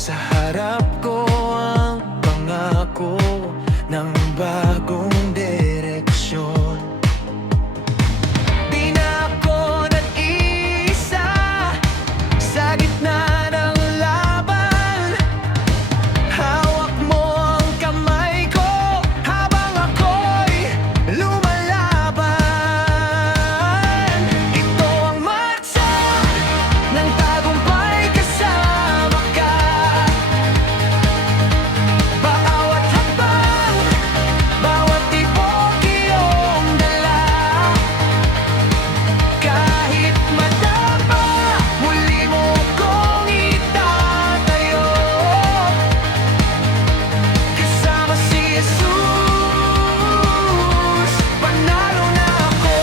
Sa harap ko ang pangako ng bagong direksyon. Di na ako nag-iisa sa gitna ng laban. Hawak mo ang kamay ko habang ako'y lumalaban. Ito ang marcha ng tagumpay, kasama ka. Bawat hakbang, bawat tibok iyong dala. Kahit madapa, muli mo kong itatayo. Kasama si Jesus, panalo na ako.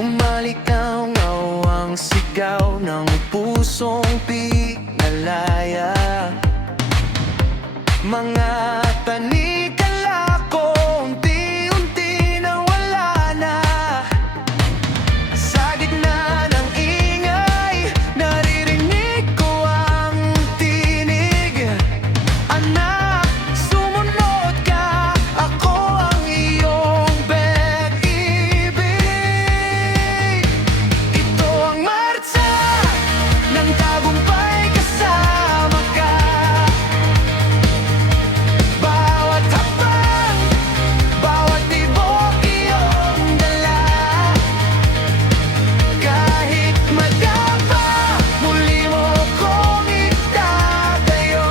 Umalikaw-ngaw ang sigaw ng pusong pinalaya. Mga tanikala ko unti-unti na wala na. Sa gitna ng ingay, naririnig ko ang tinig. Anak, sumunod ka, ako ang iyong pag-ibig. Ito ang marcha ng tagumpay, kasama ka. Bawat hakbang, bawat tibok iyong dala. Kahit madapa, muli mo kong itatayo.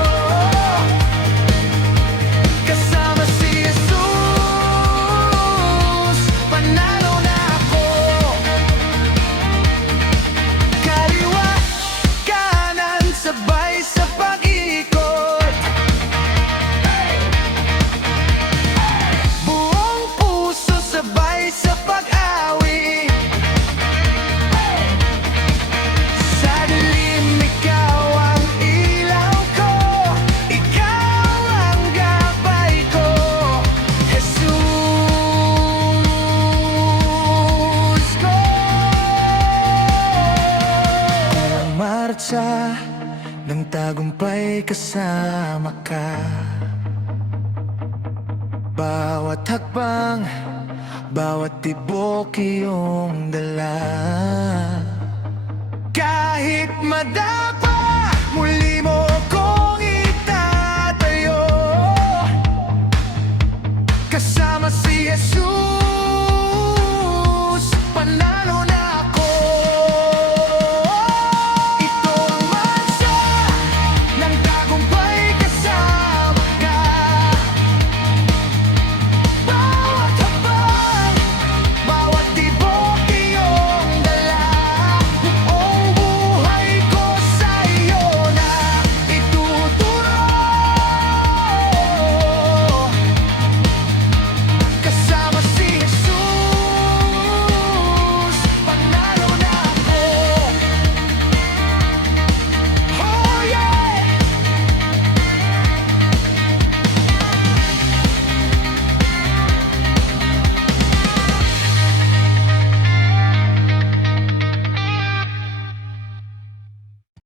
Kasama si Jesus, panalo na ako. Kaliwa, kanan, sabay sa pag-ikot. Buong puso, sabay sa pag-awi. Sa dilim, ikaw ang ilaw ko. Ikaw ang gabay ko, Jesus ko. Ang marcha ng tagumpay, kasama ka. Bawat hakbang, bawat tibok iyong dala. Kahit madapa,